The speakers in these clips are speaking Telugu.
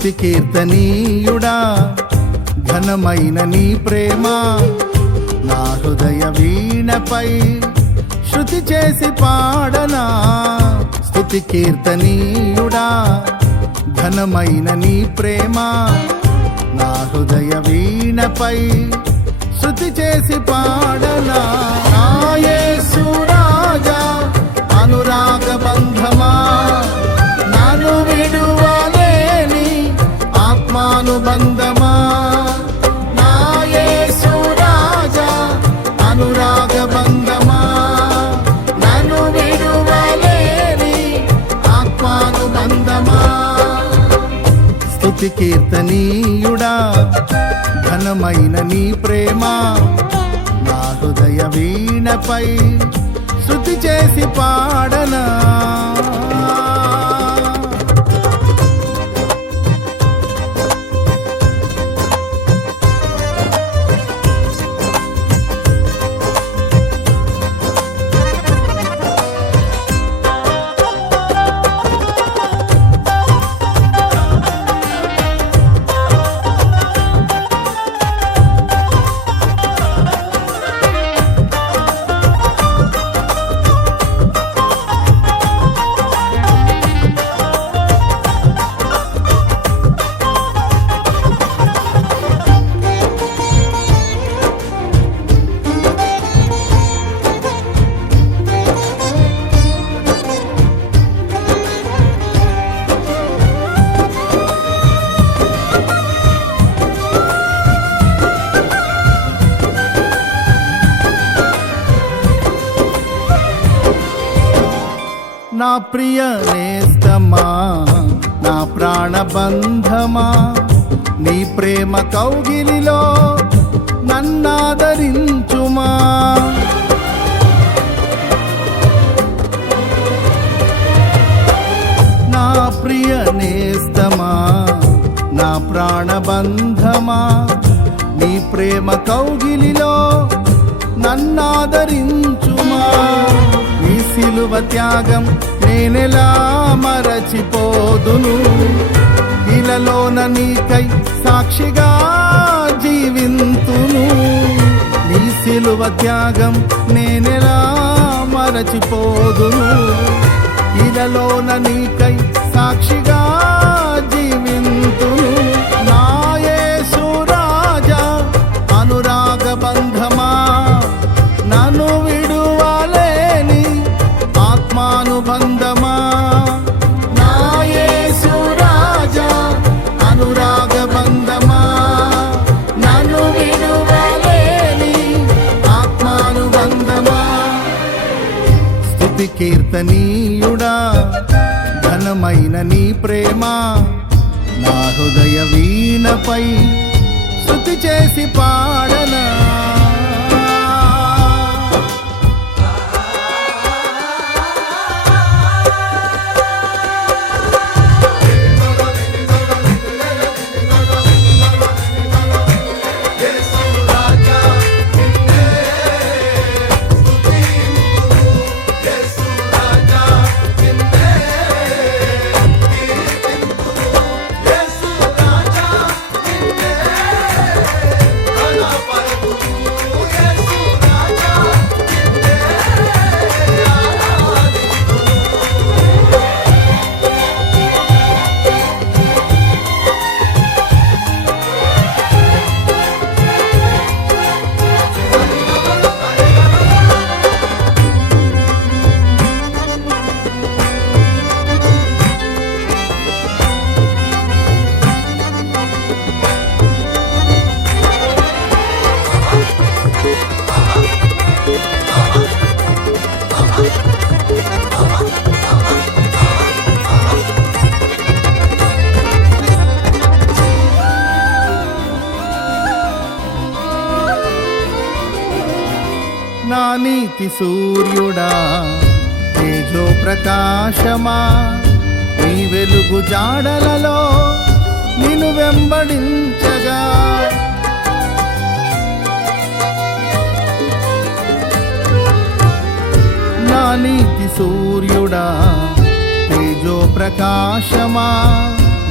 స్తుతి కీర్తనీయుడా ఘనమైన నీ ప్రేమ నా హృదయ వీణపై శృతి చేసి పాడనా. స్తుతి కీర్తనీయుడా ఘనమైన నీ ప్రేమ నా హృదయ వీణపై శృతి చేసి పాడనా. నా యేసు రాజా అనురాగ బంధమా నన్ను విడువలేని ఆత్మానుబంధమా. నా యేసు రాజా అనురాగ బంధమా నన్ను విడువలేని ఆత్మానుబంధమా. స్తుతి కీర్తనీయుడా ఘనమైన నీ ప్రేమ నా హృదయ వీణపై శృతి చేసి పాడనా. నా ప్రియ నేస్తమా నా ప్రాణబంధమా నీ ప్రేమ కౌగిలిలో నన్నాదరించుమా. నా ప్రియ నేస్తమా నా ప్రాణబంధమా నీ ప్రేమ కౌగిలిలో నన్నాదరించుమా. నీ సిలువ త్యాగం నేనెలా మరచిపోదును, ఇలలోన నీకై సాక్షిగా జీవింతును. నీ సిలువ త్యాగం నేనెలా మరచిపోదును, ఇలలోన నీకై సాక్షిగా జీవింతును. నా యేసు రాజా అనురాగ బంధమా నన్ను విడువలేని ఆత్మానుబంధమా. నా యేసు రాజా అనురాగ బంధమా నన్ను విడువలేని ఆత్మానుబంధమా. స్తుతి కీర్తనీయుడా ఘనమైన నీ ప్రేమ నా హృదయ వీణపై శృతి చేసి పాడనా. నా నీతి సూర్యుడా తేజో ప్రకాశమా నీ వెలుగు జాడలలో నిన్ను వెంబడించగా. నా నీతి సూర్యుడా తేజో ప్రకాశమా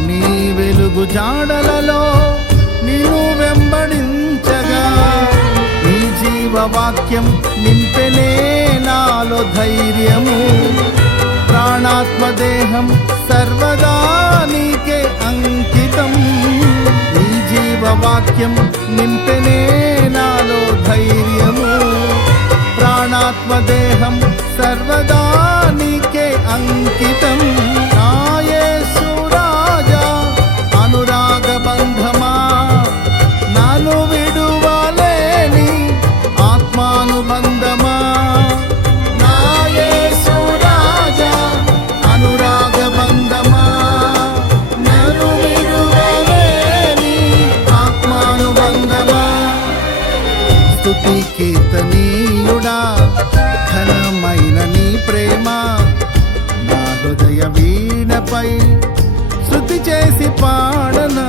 నీ నీ వెలుగు జాడలలో నిన్ను వెంబడించగా నీ జీవవాక్యం నింపెనే నాలో ధైర్యము. ప్రాణాత్మ దేహం సర్వదా నీకే అంకితం. నీ జీవవాక్యం నింపెనే నాలో ధైర్యము. ప్రాణాత్మ దేహం సర్వదా నీకే అంకితం. నా యేసు రాజా అనురాగ బంధమా నాను విడువలేని ఆత్మానుబంధమా. నా యేసు రాజా అనురాగ బంధమా నాను విడువలేని ఆత్మానుబంధమా. స్తుతి కీర్తనీయుడా ఘనమైన నీ ప్రేమ నా హృదయ వీణపై శృతి చేసి పాడనా.